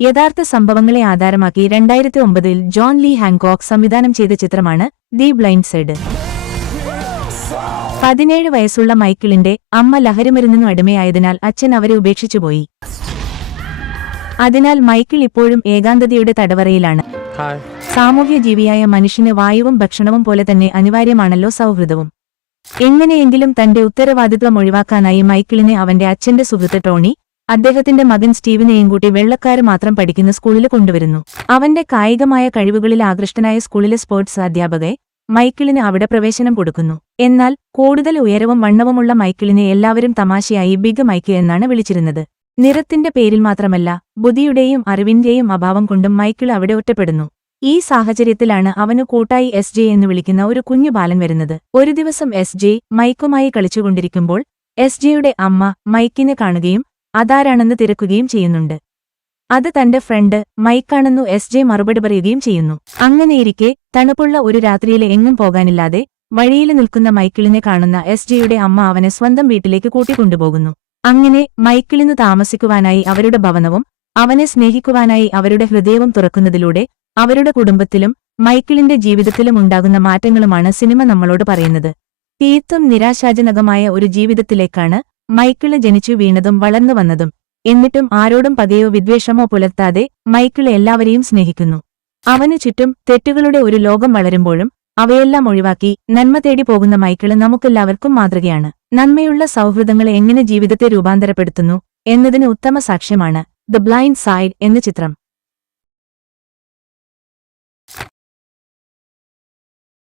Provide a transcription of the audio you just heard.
യഥാർത്ഥ സംഭവങ്ങളെ ആധാരമാക്കി 2009 ജോൺ ലീ ഹാങ്കോക്ക് സംവിധാനം ചെയ്ത ചിത്രമാണ് ദി ബ്ലൈൻഡ് സൈഡ്. 17 വയസ്സുള്ള മൈക്കിളിന്റെ അമ്മ ലഹരിമരുന്നിനു അടിമയായതിനാൽ അച്ഛൻ അവരെ ഉപേക്ഷിച്ചുപോയി. അതിനാൽ മൈക്കിൾ ഇപ്പോഴും ഏകാന്തതയുടെ തടവറയിലാണ്. സാമൂഹ്യജീവിയായ മനുഷ്യന് വായുവും ഭക്ഷണവും പോലെ തന്നെ അനിവാര്യമാണല്ലോ സൗഹൃദവും. എങ്ങനെയെങ്കിലും തന്റെ ഉത്തരവാദിത്വം ഒഴിവാക്കാനായി മൈക്കിളിനെ അവന്റെ അച്ഛന്റെ സുഹൃത്ത് ടോണി, അദ്ദേഹത്തിന്റെ മകൻ സ്റ്റീവിനെയും കൂട്ടി വെള്ളക്കാര് മാത്രം പഠിക്കുന്ന സ്കൂളിൽ കൊണ്ടുവരുന്നു. അവന്റെ കായികമായ കഴിവുകളിൽ ആകൃഷ്ടനായ സ്കൂളിലെ സ്പോർട്സ് അധ്യാപകയെ മൈക്കിളിന് അവിടെ പ്രവേശനം കൊടുക്കുന്നു. എന്നാൽ കൂടുതൽ ഉയരവും വണ്ണവുമുള്ള മൈക്കിളിനെ എല്ലാവരും തമാശയായി ബിഗ് മൈക്ക് എന്നാണ് വിളിച്ചിരുന്നത്. നിറത്തിന്റെ പേരിൽ മാത്രമല്ല, ബുദ്ധിയുടെയും അറിവിന്റെയും അഭാവം കൊണ്ടും മൈക്കിൾ അവിടെ ഒറ്റപ്പെടുന്നു. ഈ സാഹചര്യത്തിലാണ് അവനു കൂട്ടായി എസ്.ജെ എന്ന് വിളിക്കുന്ന ഒരു കുഞ്ഞു ബാലൻ വരുന്നത്. ഒരു ദിവസം എസ്.ജെ മൈക്കുമായി കളിച്ചുകൊണ്ടിരിക്കുമ്പോൾ എസ്.ജെയുടെ അമ്മ മൈക്കിനെ കാണുകയും അതാരാണെന്ന് തിരക്കുകയും ചെയ്യുന്നുണ്ട്. അത് തന്റെ ഫ്രണ്ട് മൈക്കാണെന്നു എസ്.ജെ മറുപടി പറയുകയും ചെയ്യുന്നു. അങ്ങനെയിരിക്കെ തണുപ്പുള്ള ഒരു രാത്രിയിലെ എങ്ങും പോകാനില്ലാതെ വഴിയിൽ നിൽക്കുന്ന മൈക്കിളിനെ കാണുന്ന എസ്.ജെയുടെ അമ്മ അവനെ സ്വന്തം വീട്ടിലേക്ക് കൂട്ടിക്കൊണ്ടുപോകുന്നു. അങ്ങനെ മൈക്കിളിനു താമസിക്കുവാനായി അവരുടെ ഭവനവും അവനെ സ്നേഹിക്കുവാനായി അവരുടെ ഹൃദയവും തുറക്കുന്നതിലൂടെ അവരുടെ കുടുംബത്തിലും മൈക്കിളിന്റെ ജീവിതത്തിലും ഉണ്ടാകുന്ന മാറ്റങ്ങളുമാണ് സിനിമ നമ്മളോട് പറയുന്നത്. തീർത്തും നിരാശാജനകമായ ഒരു ജീവിതത്തിലേക്കാണ് മൈക്കിള് ജനിച്ചു വീണതും വളർന്നു വന്നതും. എന്നിട്ടും ആരോടും പകയോ വിദ്വേഷമോ പുലർത്താതെ മൈക്കിള് എല്ലാവരെയും സ്നേഹിക്കുന്നു. അവനു ചുറ്റും തെറ്റുകളുടെ ഒരു ലോകം വളരുമ്പോഴും അവയെല്ലാം ഒഴിവാക്കി നന്മ തേടി പോകുന്ന മൈക്കിള് നമുക്കെല്ലാവർക്കും മാതൃകയാണ്. നന്മയുള്ള സൗഹൃദങ്ങളെ എങ്ങനെ ജീവിതത്തെ രൂപാന്തരപ്പെടുത്തുന്നു എന്നതിന് ഉത്തമ സാക്ഷ്യമാണ് ദ ബ്ലൈൻഡ് സൈഡ് എന്ന ചിത്രം.